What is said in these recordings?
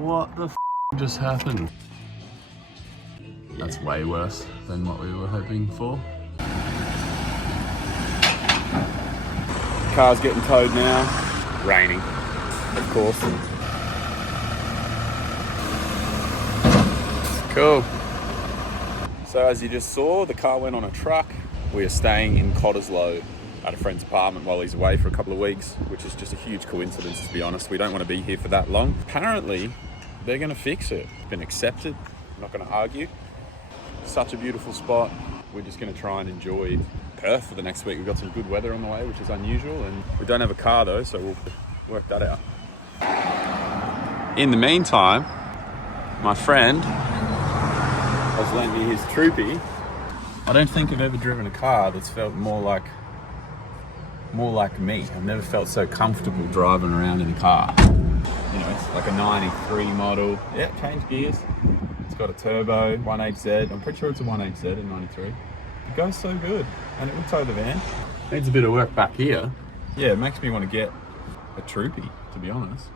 What the f just happened? That's way worse than what we were hoping for. Car's getting towed now. Raining, of course. Cool. So as you just saw, the car went on a truck. We are staying in Cottesloe at a friend's apartment while he's away for a couple of weeks, which is just a huge coincidence, to be honest. We don't want to be here for that long. Apparently, they're going to fix it. It's been accepted. I'm not going to argue. Such a beautiful spot. We're just going to try and enjoy Perth for the next week. We've got some good weather on the way, which is unusual, and we don't have a car though, so we'll work that out. In the meantime, my friend has lent me his Troopy. I don't think I've ever driven a car that's felt more like me. I've never felt so comfortable driving around in a car. You know, it's like a 93 model. Yeah, changed gears. It's got a turbo, 1.8Z. I'm pretty sure it's a 1.8Z in 93. It goes so good, and it will tow the van. Needs a bit of work back here. Yeah, it makes me want to get a Troopy, to be honest.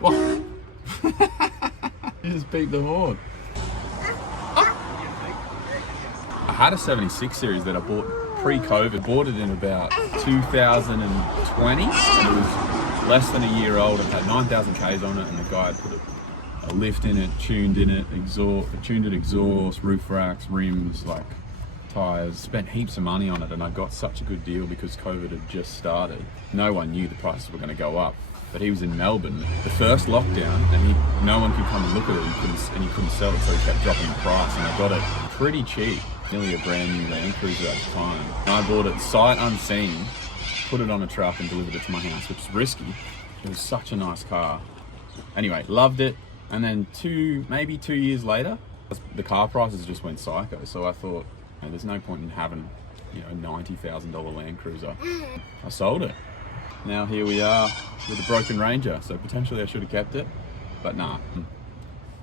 What? You just beat the horn. I had a 76 series that I bought pre-COVID. Bought it in about 2020, and it was less than a year old. It had 9,000 Ks on it, and the guy had put a lift in it, tuned it, exhaust, roof racks, rims, like tyres. Spent heaps of money on it, and I got such a good deal because COVID had just started. No one knew the prices were going to go up. But he was in Melbourne, the first lockdown, and no one could come and look at it, and he couldn't sell it, so he kept dropping the price, and I got it pretty cheap. Nearly a brand new Landcruiser at the time. And I bought it sight unseen, put it on a truck and delivered it to my house, which is risky. It was such a nice car. Anyway, loved it. And then maybe two years later, the car prices just went psycho. So I thought, you know, there's no point in having, you know, a $90,000 Landcruiser. I sold it. Now here we are with a broken Ranger. So potentially I should have kept it, but nah.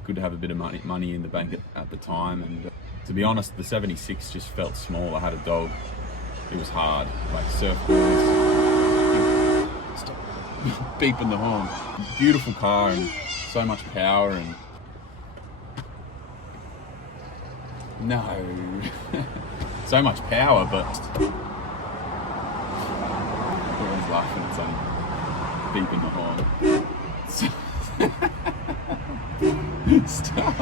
Good to have a bit of money in the bank at the time. And to be honest, the 76 just felt small. I had a dog. It was hard, like surfboards. Stop beeping the horn. Beautiful car and so much power and no, so much power, but everyone's laughing. It's only beeping the horn. Stop!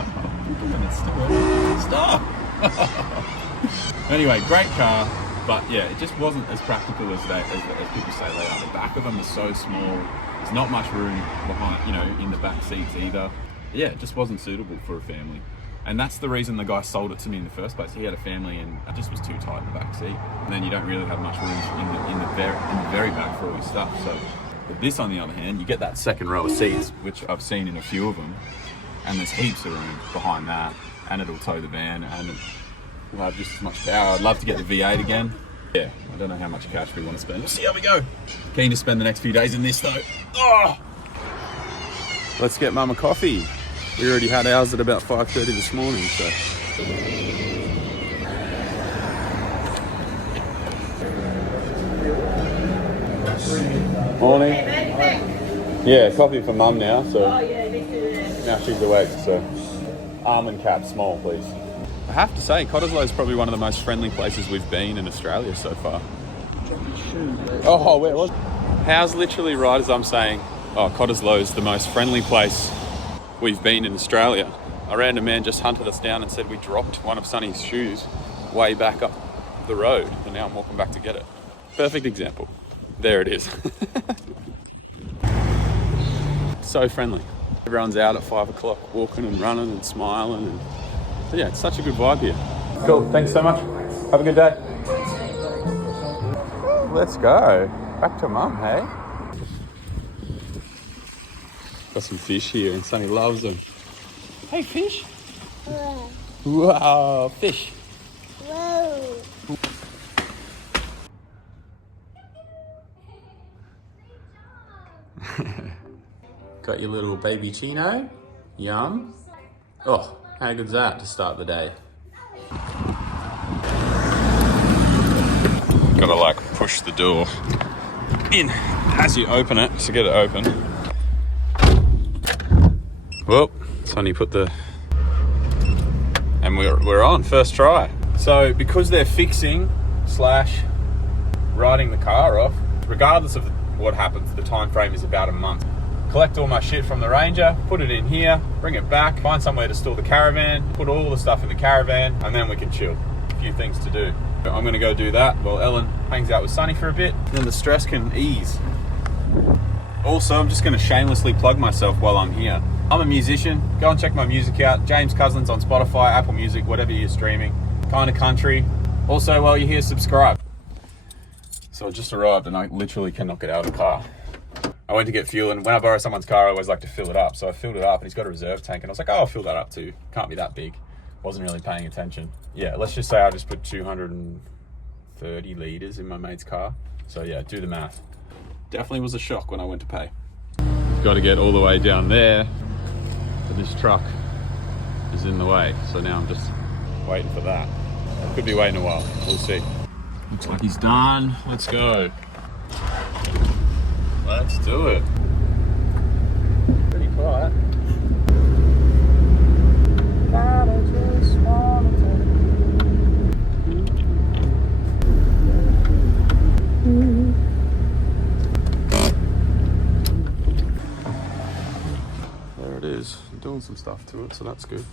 Anyway, great car, but yeah, it just wasn't as practical as people say they are. The back of them is so small. There's not much room behind, you know, in the back seats either. Yeah, it just wasn't suitable for a family. And that's the reason the guy sold it to me in the first place. He had a family and it just was too tight in the back seat. And then you don't really have much room in the very back for all your stuff. So, but this, on the other hand, you get that second row of seats, which I've seen in a few of them. And there's heaps of room behind that, and it'll tow the van, and it'll have just as much power. I'd love to get the V8 again. Yeah, I don't know how much cash we want to spend. We'll see how we go. Keen to spend the next few days in this though. Oh! Let's get Mum a coffee. We already had ours at about 5:30 this morning, so. Morning. Yeah, coffee for Mum now, so. Now she's awake, so almond cap, small, please. I have to say, Cottesloe is probably one of the most friendly places we've been in Australia so far. Oh, where was it? How's literally right as I'm saying, oh, Cottesloe is the most friendly place we've been in Australia. A random man just hunted us down and said we dropped one of Sonny's shoes way back up the road, and now I'm walking back to get it. Perfect example. There it is. So friendly. Everyone's out at 5 o'clock walking and running and smiling. And but yeah, it's such a good vibe here. Cool, thanks so much. Have a good day. Let's go. Back to Mum, hey? Got some fish here and Sonny loves them. Hey, fish. Whoa. Wow, fish. Whoa. Got your little baby chino. Yum. Oh, how good's that to start the day? Gotta like push the door in as you open it to get it open. Well, Sonny put the... And we're on, first try. So because they're fixing / writing the car off, regardless of what happens, the time frame is about a month. Collect all my shit from the Ranger, put it in here, bring it back, find somewhere to store the Caravan, put all the stuff in the Caravan, and then we can chill. A few things to do. I'm gonna go do that while Ellen hangs out with Sonny for a bit, then the stress can ease. Also, I'm just gonna shamelessly plug myself while I'm here. I'm a musician. Go and check my music out. James Cousins on Spotify, Apple Music, whatever you're streaming. Kind of country. Also, while you're here, subscribe. So I just arrived and I literally cannot get out of the car. I went to get fuel, and when I borrow someone's car, I always like to fill it up. So I filled it up and he's got a reserve tank, and I was like, oh, I'll fill that up too. Can't be that big. Wasn't really paying attention. Yeah, let's just say I just put 230 litres in my mate's car. So yeah, do the math. Definitely was a shock when I went to pay. Got to get all the way down there, but this truck is in the way. So now I'm just waiting for that. I could be waiting a while, we'll see. Looks like he's done. Let's go. Let's do it. Pretty quiet. There it is. I'm doing some stuff to it, so that's good.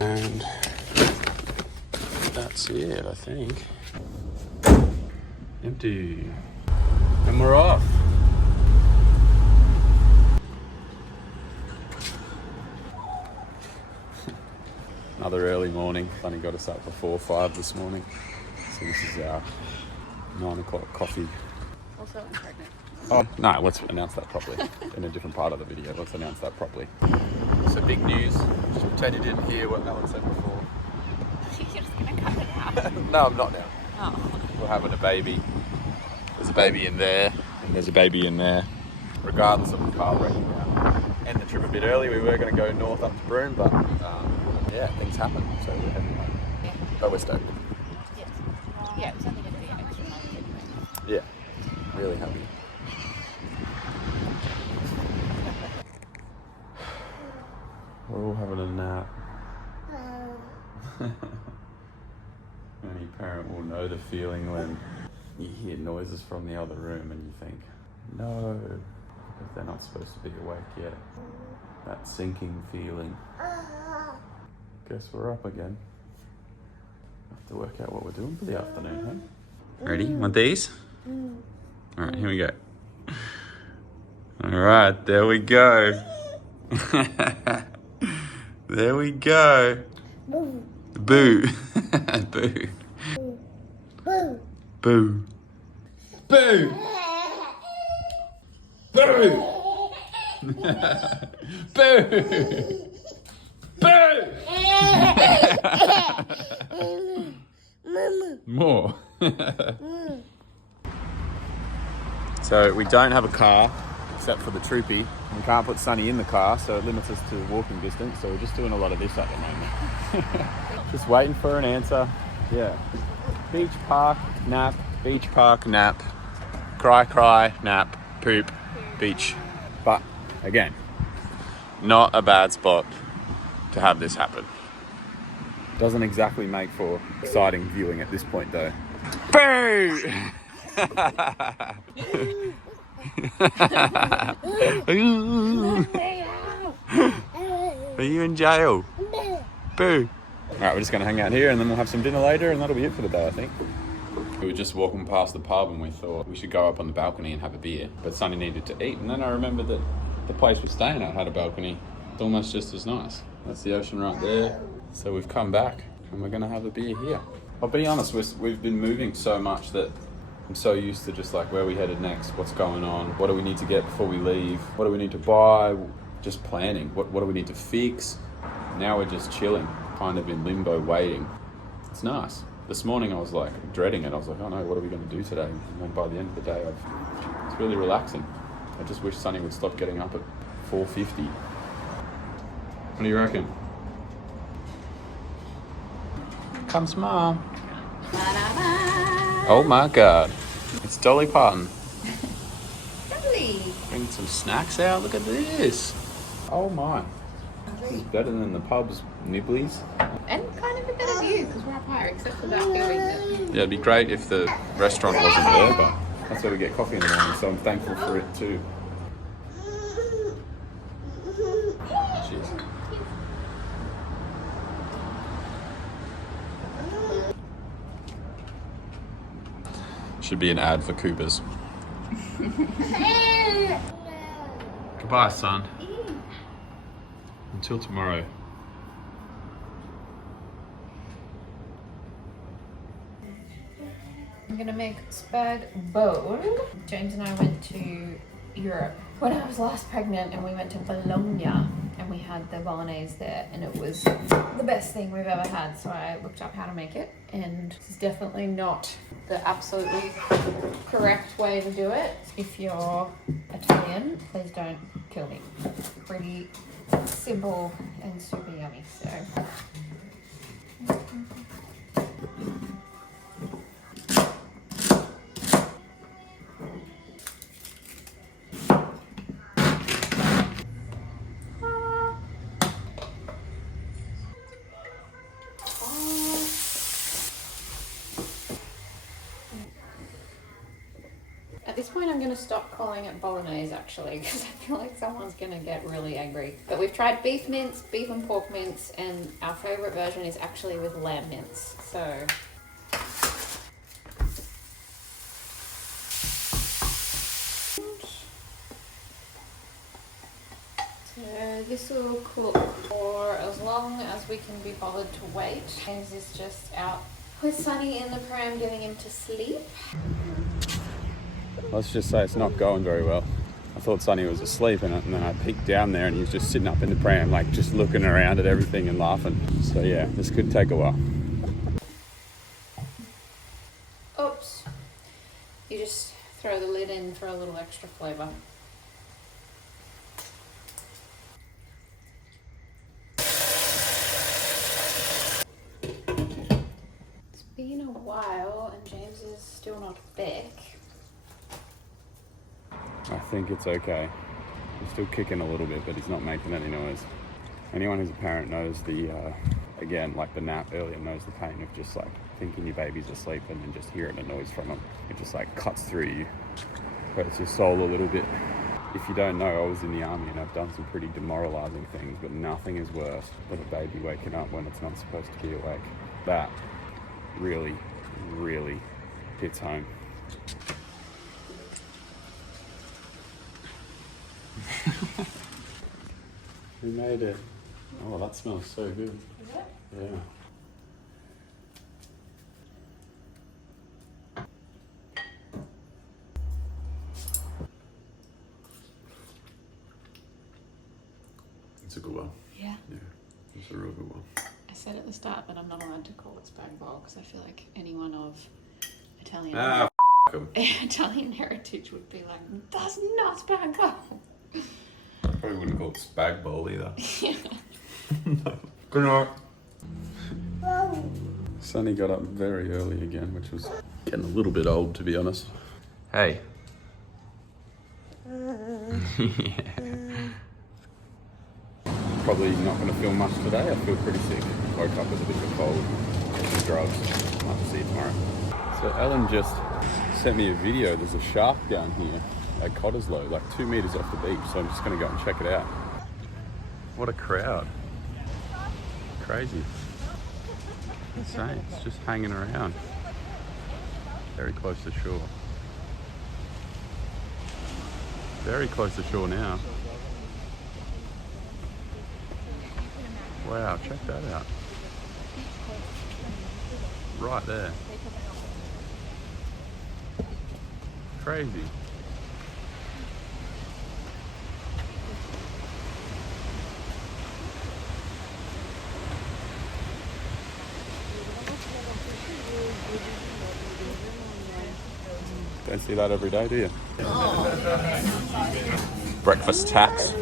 And that's it, I think. Empty. And we're off. Another early morning. Funny got us up before 5 this morning. So this is our 9 o'clock coffee. Also, I'm pregnant. Oh, no, let's announce that properly. In a different part of the video, let's announce that properly. So big news. Pretend you didn't hear what Alan said before. You're just gonna cut it out. No, I'm not now. Oh. We're having a baby. There's a baby in there, and there's a baby in there. Regardless of the car breaking down. End the trip a bit early. We were going to go north up to Broome, but yeah, things happen, so we're heading home. Yeah. But we're stoked. Yes. Yeah, it was only going to be an extra month anyway. Yeah, really happy. We're all having a nap. Any parent will know the feeling when you hear noises from the other room and you think, no, because they're not supposed to be awake yet. That sinking feeling. Guess we're up again. Have to work out what we're doing for the afternoon, hey? Ready? Want these? All right, here we go. All right, there we go. There we go. Boo. Boo. Boo. Boo. Boo. Boo. Boo. Boo. Boo. More. So we don't have a car except for the troopy. We can't put Sonny in the car, so it limits us to walking distance. So we're just doing a lot of this at the moment. Just waiting for an answer. Yeah. Beach, park, nap. Beach, park, nap. Cry, cry, nap. Poop, beach. But again, not a bad spot to have this happen. Doesn't exactly make for exciting viewing at this point though. Boo! Are you in jail? Boo! Alright, we're just going to hang out here and then we'll have some dinner later and that'll be it for the day, I think. We were just walking past the pub and we thought we should go up on the balcony and have a beer. But Sonny needed to eat, and then I remembered that the place we're staying at had a balcony. It's almost just as nice. That's the ocean right there. So we've come back and we're going to have a beer here. I'll be honest, we've been moving so much that I'm so used to just like where we headed next, what's going on, what do we need to get before we leave, what do we need to buy, just planning, what do we need to fix. Now we're just chilling. kind of in limbo waiting. It's nice. This morning I was like dreading it. I was like, oh no, what are we going to do today? And then by the end of the day, it's really relaxing. I just wish Sonny would stop getting up at 4:50. What do you reckon? Come smile. Oh my God. It's Dolly Parton. Lovely. Bring some snacks out. Look at this. Oh my. This is better than the pub's nibblies. And kind of a better view because we're up higher, except for that building. Yeah, it'd be great if the restaurant wasn't there, but that's where we get coffee in the morning, so I'm thankful for it too. Cheers. Should be an ad for Coopers. Goodbye, son. Until tomorrow. I'm gonna make spag bowl. James and I went to Europe when I was last pregnant, and we went to Bologna and we had the bolognese there, and it was the best thing we've ever had. So I looked up how to make it, and this is definitely not the absolutely correct way to do it. If you're Italian, please don't kill me. Pretty simple and super yummy. So. At this point, I'm going to stop calling it bolognese, actually, because I feel like someone's going to get really angry. But we've tried beef mince, beef and pork mince, and our favourite version is actually with lamb mince. So this will cook for as long as we can be bothered to wait. James is just out with Sonny in the pram, getting him to sleep. Let's just say it's not going very well. I thought Sonny was asleep and then I peeked down there and he was just sitting up in the pram, like just looking around at everything and laughing. So yeah, this could take a while. Oops. You just throw the lid in for a little extra flavour. It's been a while and James is still not back. I think it's okay. He's still kicking a little bit, but he's not making any noise. Anyone who's a parent knows again, like the nap earlier, knows the pain of just like thinking your baby's asleep and then just hearing a noise from them. It just like cuts through you, hurts your soul a little bit. If you don't know, I was in the army and I've done some pretty demoralizing things, but nothing is worse than a baby waking up when it's not supposed to be awake. That really, really hits home. We made it. Oh, that smells so good. Is it? Yeah. It's a good one. Yeah. Yeah, it's a real good one. I said at the start that I'm not allowed to call it spag bowl because I feel like anyone of Italian Italian heritage would be like, that's not spag bowl. Probably wouldn't call it spag bowl either. Yeah. Good night. Sonny got up very early again, which was getting a little bit old, to be honest. Hey. Yeah. Probably not going to film much today. I feel pretty sick. Woke up with a bit of a cold. Get some drugs. I'll have to see you tomorrow. So Ellen just sent me a video. There's a shark down here at Cottesloe, like 2 meters off the beach. So I'm just going to go and check it out. What a crowd. Crazy. Insane. It's just hanging around. Very close to shore. Very close to shore now. Wow, check that out. Right there. Crazy. Don't see that every day, do you? Breakfast tax.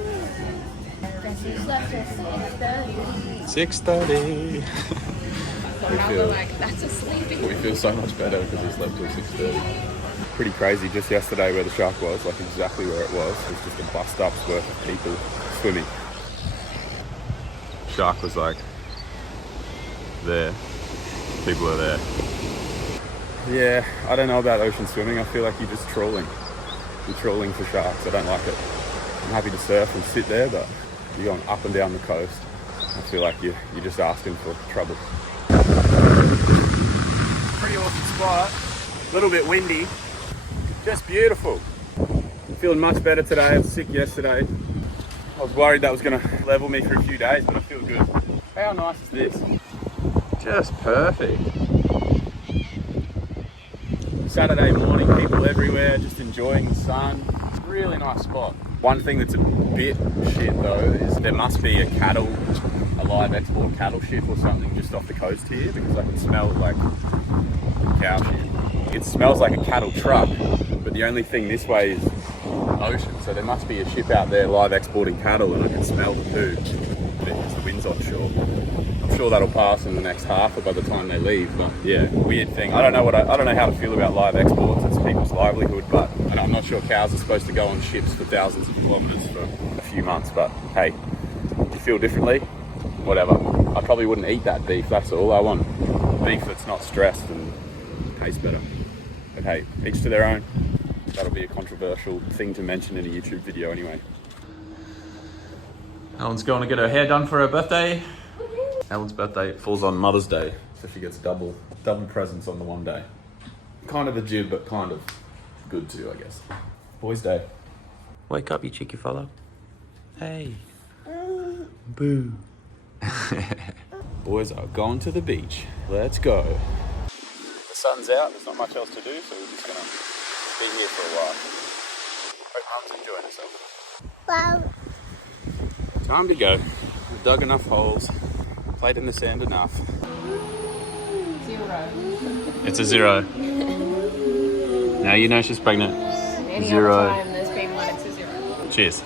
6:30. That's a sleeping. We feel so much better because he slept till 6:30. Pretty crazy. Just yesterday where the shark was, like exactly where it was just a bus stop's worth of people swimming. Shark was like there. People are there. Yeah, I don't know about ocean swimming. I feel like you're just trawling. You're trawling for sharks. I don't like it. I'm happy to surf and sit there, but you're going up and down the coast. I feel like you're just asking for trouble. Pretty awesome spot. A little bit windy. Just beautiful. I'm feeling much better today. I was sick yesterday. I was worried that was going to level me for a few days, but I feel good. How nice is this? Just perfect. Saturday morning, people everywhere, just enjoying the sun. It's a really nice spot. One thing that's a bit shit though is there must be a live export cattle ship or something just off the coast here, because I can smell like cow shit. It smells like a cattle truck, but the only thing this way is ocean, so there must be a ship out there live exporting cattle, and I can smell the poo because the wind's offshore. I'm sure that'll pass in the next half or by the time they leave, but yeah, weird thing. I don't know how to feel about live exports. It's people's livelihood, but and I'm not sure cows are supposed to go on ships for thousands of kilometres for a few months, but hey, if you feel differently, whatever. I probably wouldn't eat that beef, that's all. I want beef that's not stressed and tastes better. But hey, each to their own. That'll be a controversial thing to mention in a YouTube video anyway. Ellen's going to get her hair done for her birthday. Ellen's birthday falls on Mother's Day, so she gets double presents on the one day. Kind of a jib, but kind of good too, I guess. Boys' Day. Wake up, you cheeky fella. Hey. Boo. Boys are going to the beach. Let's go. The sun's out, there's not much else to do, so we're just gonna be here for a while. Hope Mum's enjoying herself. Wow. Time to go. We've dug enough holes, played in the sand enough. 0. It's a 0. Now you know she's pregnant. Any 0. other time there's been one, it's a 0. Cheers.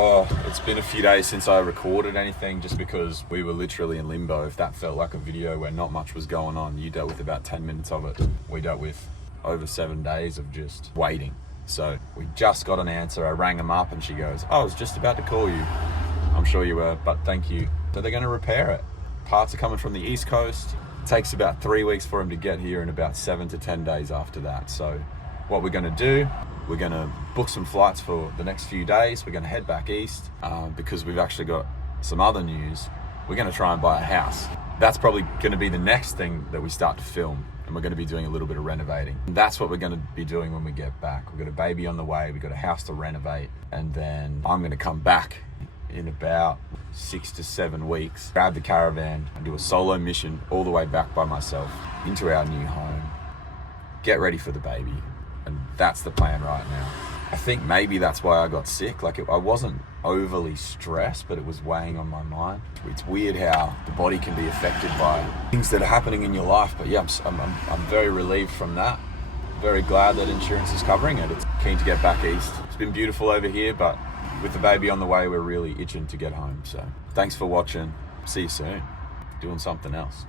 Oh, it's been a few days since I recorded anything just because we were literally in limbo. If that felt like a video where not much was going on, you dealt with about 10 minutes of it. We dealt with over 7 days of just waiting. So we just got an answer. I rang them up and she goes, "Oh, I was just about to call you." I'm sure you were, but thank you. So they're going to repair it. Parts are coming from the East Coast. It takes about 3 weeks for them to get here and about 7 to 10 days after that. So what we're going to do, we're going to book some flights for the next few days. We're going to head back east because we've actually got some other news. We're going to try and buy a house. That's probably going to be the next thing that we start to film, and we're going to be doing a little bit of renovating. And that's what we're going to be doing when we get back. We've got a baby on the way, we've got a house to renovate, and then I'm going to come back in about 6 to 7 weeks, grab the caravan and do a solo mission all the way back by myself into our new home, get ready for the baby. And that's the plan right now. I think maybe that's why I got sick. Like I wasn't overly stressed, but it was weighing on my mind. It's weird how the body can be affected by things that are happening in your life. But yeah, I'm very relieved from that. Very glad that insurance is covering it. It's keen to get back east. It's been beautiful over here, but with the baby on the way, we're really itching to get home. So thanks for watching. See you soon. Doing something else.